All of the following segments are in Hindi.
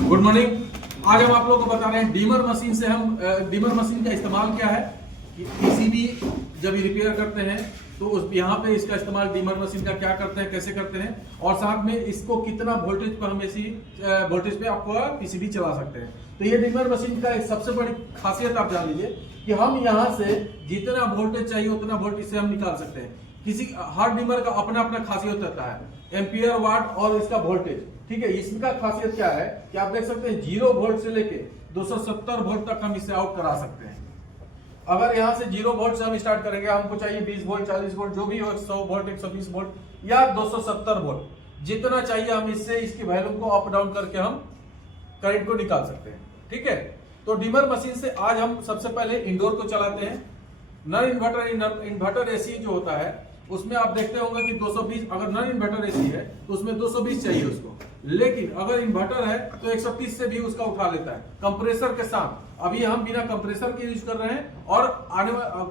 Good morning. आज हम आप लोगों को बता रहे हैं डीमर मशीन से हम डीमर मशीन का इस्तेमाल क्या है कि पीसीबी जब रिपेयर करते हैं तो उस यहाँ पे इसका इस्तेमाल डीमर मशीन का क्या करते हैं, कैसे करते हैं, और साथ में इसको कितना वोल्टेज पर हम ऐसी वोल्टेज पे आपको पीसीबी चला सकते हैं। तो ये डीमर मशीन का एक सबसे बड़ी खासियत आप जान लीजिए कि हम यहाँ से जितना वोल्टेज चाहिए उतना वोल्टेज से हम निकाल सकते हैं। किसी हर डीमर का अपना अपना खासियत होता है, एम्पियर, वाट और इसका वोल्टेज। ठीक है, इसका खासियत क्या है कि आप देख सकते हैं 0 वोल्ट से लेके 270 वोल्ट तक हम इसे आउट करा सकते हैं। अगर यहाँ से 0 वोल्ट से हम स्टार्ट करेंगे, हमको चाहिए 20 वोल्ट, 40 वोल्ट, जो भी हो, 100 वोल्ट, 120 वोल्ट या 270 वोल्ट, जितना चाहिए हम इससे इसकी वैल्यू को अप डाउन करके हम करंट को निकाल सकते हैं। ठीक है, तो डीमर मशीन से आज हम सबसे पहले इंडोर को चलाते हैं। नॉन इन्वर्टर एसी जो होता है उसमें आप देखते होंगे कि 220, अगर नॉन इन्वर्टर एसी है तो उसमें 220 चाहिए उसको, लेकिन अगर इन्वर्टर है तो 130 से भी उसका उठा लेता है कंप्रेसर के साथ। अभी हम बिना कंप्रेसर के यूज कर रहे हैं और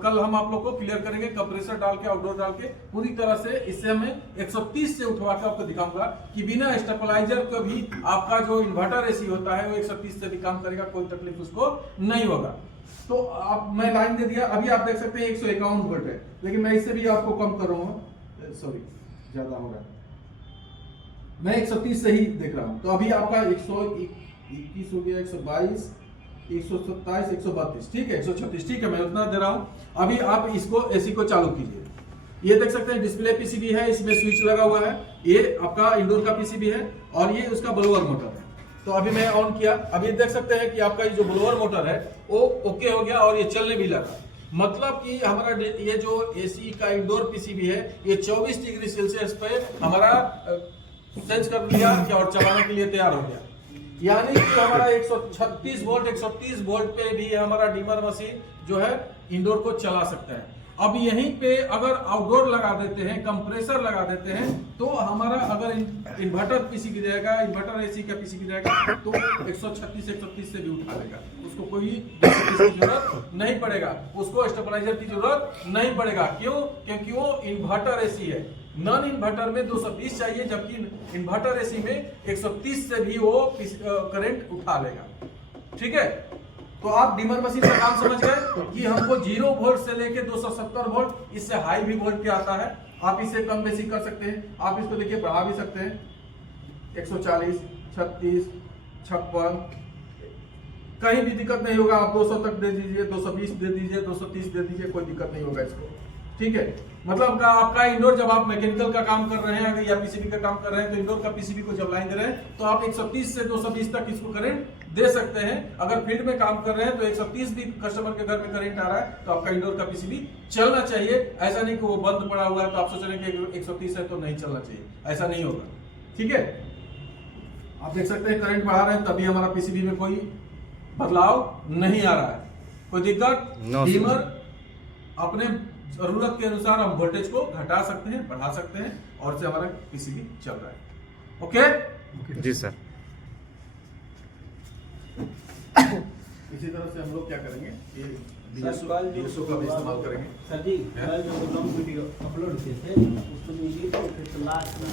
कल हम आप लोग को क्लियर करेंगे कंप्रेसर डाल के, आउटडोर डाल के पूरी तरह से। इससे हमें 130 से उठवा के आपको दिखाऊंगा कि बिना स्टेबलाइजर के भी आपका जो इन्वर्टर एसी होता है वो 130 से भी काम करेगा, कोई तकलीफ उसको नहीं होगा। तो आप मैं लाइन दे दिया, अभी आप देख सकते हैं 151 वोल्ट है, लेकिन मैं इससे भी आपको कम कर रहा हूँ, सॉरी ज्यादा हो रहा है, मैं 130 से ही देख रहा हूं। तो अभी आपका 121 हो गया, 122, 127, 132, ठीक है, 136, ठीक है, मैं उतना दे रहा हूं। अभी आप इसको एसी को चालू कीजिए। ये देख सकते हैं डिस्प्ले पीसीबी है, इसमें स्विच लगा हुआ है, ये आपका इंडोर का पीसीबी है और ये उसका ब्लोअर मोटर है। तो अभी मैं ऑन किया, अभी देख सकते हैं कि आपका ये जो ब्लोअर मोटर है वो ओके हो गया और ये चलने भी लगा। मतलब कि हमारा ये जो एसी का इंडोर पीसीबी है ये 24 डिग्री सेल्सियस पे हमारा सेंस कर लिया और चलाने के लिए तैयार हो गया। यानी कि हमारा 136 वोल्ट, 130 वोल्ट पे भी हमारा डीमर मशीन जो है इंडोर को चला सकता है। अब यहीं पे अगर आउटडोर लगा देते हैं, कंप्रेसर लगा देते हैं, तो हमारा अगर इन्वर्टर पीसीबी रहेगा, इन्वर्टर एसी का पीसीबी रहेगा तो 136, 130 से भी उठा लेगा, उसको कोई की जरूरत नहीं पड़ेगा, उसको स्टेबलाइजर की जरूरत नहीं पड़ेगा। क्यों? क्योंकि वो इन्वर्टर एसी है। नॉन इन्वर्टर में 220 चाहिए, जबकि इन्वर्टर एसी में 130 से भी वो करंट उठा लेगा। ठीक है, तो आप डीमर मशीन का काम समझ गए कि हमको 0 वोल्ट से लेके 270 वोल्ट, इससे हाई भी वोल्ट पे आता है। आप इसे कम बेसी कर सकते हैं, आप इसको देखिए बढ़ा भी सकते हैं, 140, 36, 56, कहीं भी दिक्कत नहीं होगा। आप 200 तक दे दीजिए, 220 दे दीजिए, 230 दे दीजिए, कोई दिक्कत नहीं होगा इसको। ठीक है, मतलब आपका इंडोर जब आप मैकेनिकल का काम कर रहे हैं या पीसीबी का काम कर रहे हैं तो इंडोर का पीसीबी को जब लाइन दे रहे हैं तो आप 130 से 220 तक इसको करंट दे सकते हैं। अगर फील्ड में काम कर रहे हैं तो 130 भी कस्टमर के घर में करंट आ रहा है तो आपका इंडोर का पीसीबी चलना चाहिए। ऐसा नहीं कि वो बंद पड़ा हुआ है तो आप सोच रहे हैं कि 130 है तो नहीं चलना चाहिए, ऐसा नहीं होगा। ठीक है, आप देख सकते हैं करंट बढ़ा रहे हैं तभी हमारा पीसीबी में कोई बदलाव नहीं आ रहा है, कोई दिक्कत। डीमर अपने जरूरत के अनुसार हम वोल्टेज को घटा सकते हैं, बढ़ा सकते हैं और इससे हमारा पीसीबी चल रहा है। ओके जी सर। इसी तरह से हम लोग क्या करेंगे, ये DSO का भी इस्तेमाल करेंगे। सर जी, कल जो लॉन्ग वीडियो अपलोड किए थे उसमें लास्ट में